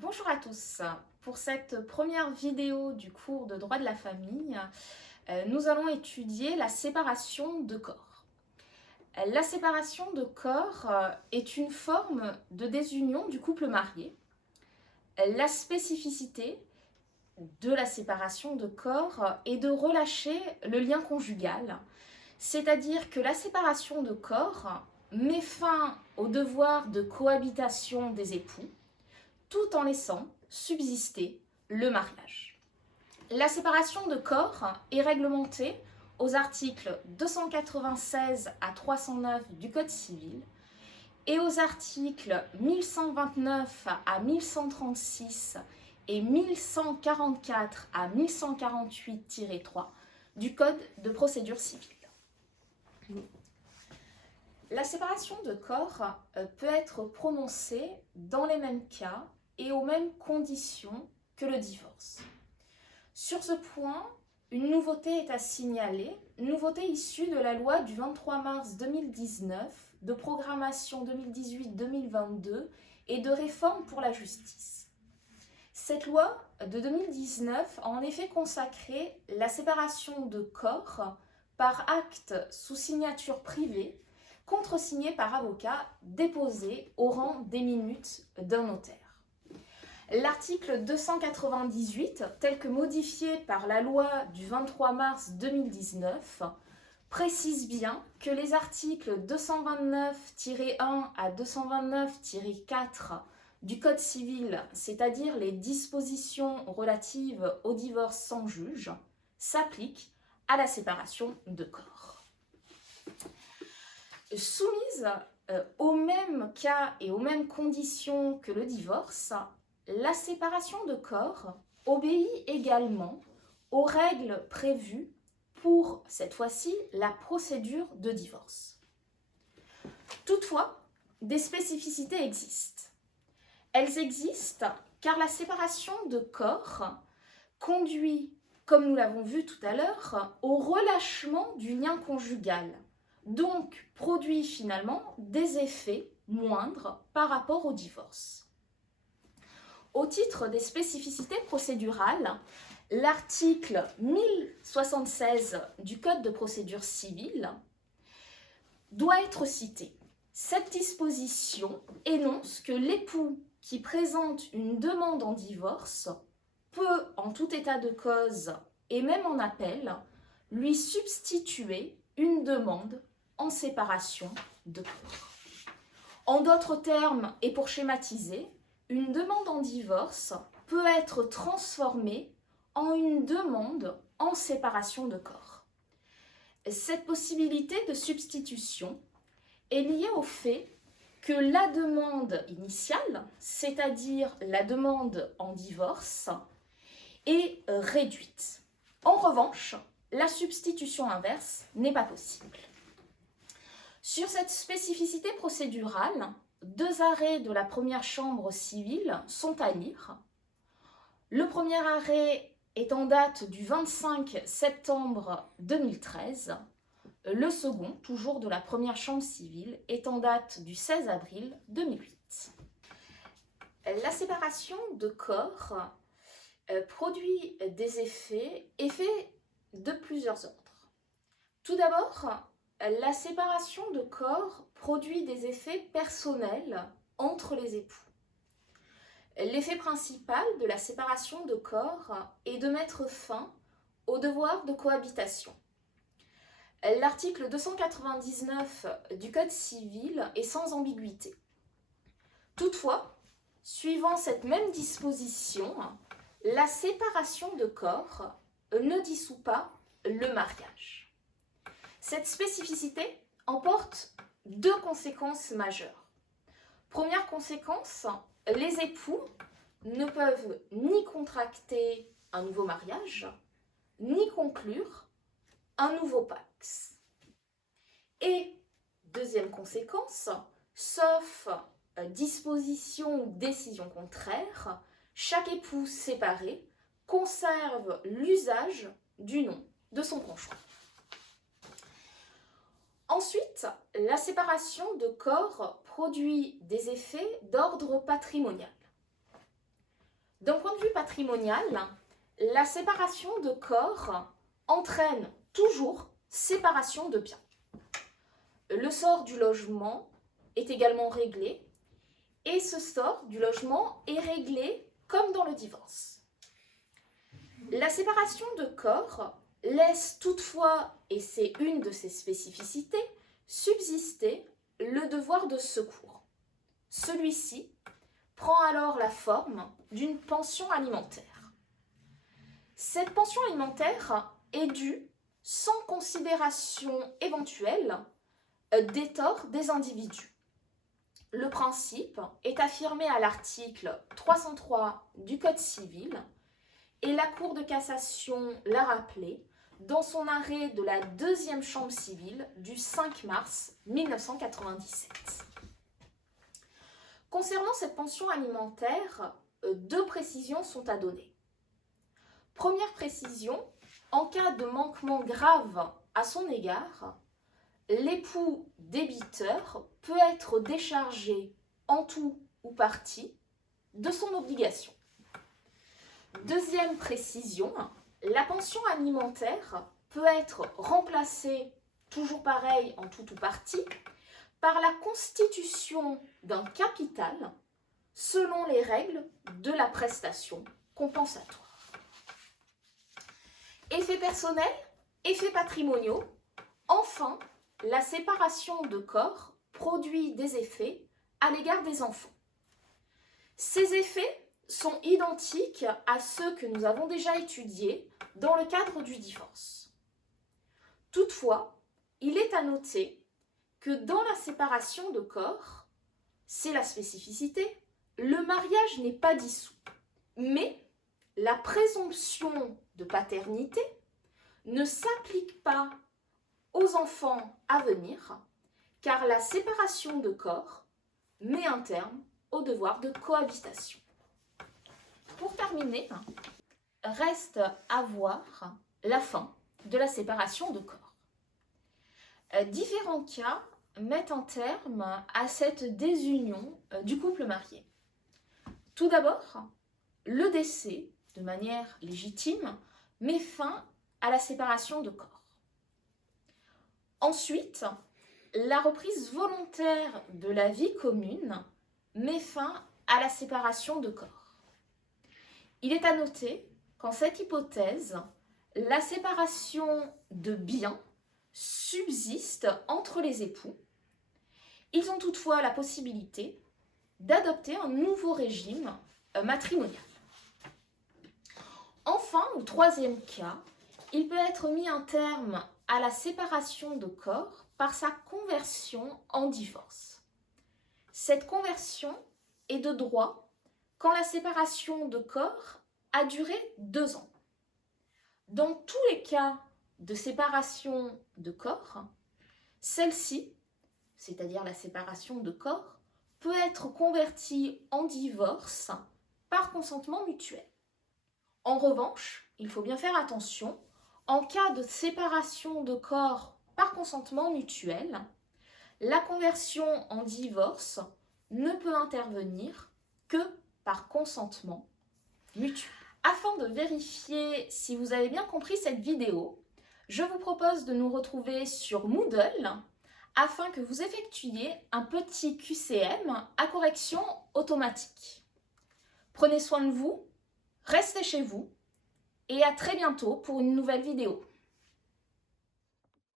Bonjour à tous. Pour cette première vidéo du cours de droit de la famille, nous allons étudier la séparation de corps. La séparation de corps est une forme de désunion du couple marié. La spécificité de la séparation de corps est de relâcher le lien conjugal, c'est-à-dire que la séparation de corps met fin au devoir de cohabitation des époux, tout en laissant subsister le mariage. La séparation de corps est réglementée aux articles 296 à 309 du Code civil et aux articles 1129 à 1136 et 1144 à 1148-3 du Code de procédure civile. La séparation de corps peut être prononcée dans les mêmes cas et aux mêmes conditions que le divorce. Sur ce point, une nouveauté est à signaler, une nouveauté issue de la loi du 23 mars 2019 de programmation 2018-2022 et de réforme pour la justice. Cette loi de 2019 a en effet consacré la séparation de corps par acte sous signature privée, contresigné par avocat, déposé au rang des minutes d'un notaire. L'article 298, tel que modifié par la loi du 23 mars 2019, précise bien que les articles 229-1 à 229-4 du Code civil, c'est-à-dire les dispositions relatives au divorce sans juge, s'appliquent à la séparation de corps. Soumise aux mêmes cas et aux mêmes conditions que le divorce, la séparation de corps obéit également aux règles prévues pour, cette fois-ci, la procédure de divorce. Toutefois, des spécificités existent. Elles existent car la séparation de corps conduit, comme nous l'avons vu tout à l'heure, au relâchement du lien conjugal, donc produit finalement des effets moindres par rapport au divorce. Au titre des spécificités procédurales, l'article 1076 du Code de procédure civile doit être cité. Cette disposition énonce que l'époux qui présente une demande en divorce peut, en tout état de cause et même en appel, lui substituer une demande en séparation de corps. En d'autres termes, et pour schématiser, une demande en divorce peut être transformée en une demande en séparation de corps. Cette possibilité de substitution est liée au fait que la demande initiale, c'est-à-dire la demande en divorce, est réduite. En revanche, la substitution inverse n'est pas possible. Sur cette spécificité procédurale, deux arrêts de la première chambre civile sont à lire. Le premier arrêt est en date du 25 septembre 2013. Le second, toujours de la première chambre civile, est en date du 16 avril 2008. La séparation de corps produit des effets de plusieurs ordres. Tout d'abord, la séparation de corps produit des effets personnels entre les époux. L'effet principal de la séparation de corps est de mettre fin au devoir de cohabitation. L'article 299 du Code civil est sans ambiguïté. Toutefois, suivant cette même disposition, la séparation de corps ne dissout pas le mariage. Cette spécificité emporte deux conséquences majeures. Première conséquence, les époux ne peuvent ni contracter un nouveau mariage, ni conclure un nouveau pax. Et deuxième conséquence, sauf disposition ou décision contraire, chaque époux séparé conserve l'usage du nom de son conjoint. Ensuite, la séparation de corps produit des effets d'ordre patrimonial. D'un point de vue patrimonial, la séparation de corps entraîne toujours séparation de biens. Le sort du logement est également réglé et ce sort du logement est réglé comme dans le divorce. La séparation de corps laisse toutefois, et c'est une de ses spécificités, subsister le devoir de secours. Celui-ci prend alors la forme d'une pension alimentaire. Cette pension alimentaire est due sans considération éventuelle des torts des individus. Le principe est affirmé à l'article 303 du Code civil et la Cour de cassation l'a rappelé dans son arrêt de la deuxième chambre civile du 5 mars 1997. Concernant cette pension alimentaire, deux précisions sont à donner. Première précision, en cas de manquement grave à son égard, l'époux débiteur peut être déchargé en tout ou partie de son obligation. Deuxième précision, la pension alimentaire peut être remplacée, toujours pareil en tout ou partie, par la constitution d'un capital selon les règles de la prestation compensatoire. Effets personnels, effets patrimoniaux, enfin, la séparation de corps produit des effets à l'égard des enfants. Ces effets sont identiques à ceux que nous avons déjà étudiés dans le cadre du divorce. Toutefois, il est à noter que dans la séparation de corps, c'est la spécificité, le mariage n'est pas dissous, mais la présomption de paternité ne s'applique pas aux enfants à venir, car la séparation de corps met un terme au devoir de cohabitation. Pour terminer, reste à voir la fin de la séparation de corps. Différents cas mettent un terme à cette désunion du couple marié. Tout d'abord, le décès, de manière légitime, met fin à la séparation de corps. Ensuite, la reprise volontaire de la vie commune met fin à la séparation de corps. Il est à noter qu'en cette hypothèse, la séparation de biens subsiste entre les époux. Ils ont toutefois la possibilité d'adopter un nouveau régime matrimonial. Enfin, au troisième cas, il peut être mis un terme à la séparation de corps par sa conversion en divorce. Cette conversion est de droit quand la séparation de corps a duré 2 ans. Dans tous les cas de séparation de corps, celle-ci, c'est-à-dire la séparation de corps, peut être convertie en divorce par consentement mutuel. En revanche, il faut bien faire attention, en cas de séparation de corps par consentement mutuel, la conversion en divorce ne peut intervenir que par consentement mutuel. Afin de vérifier si vous avez bien compris cette vidéo, je vous propose de nous retrouver sur Moodle afin que vous effectuiez un petit QCM à correction automatique. Prenez soin de vous, restez chez vous et à très bientôt pour une nouvelle vidéo.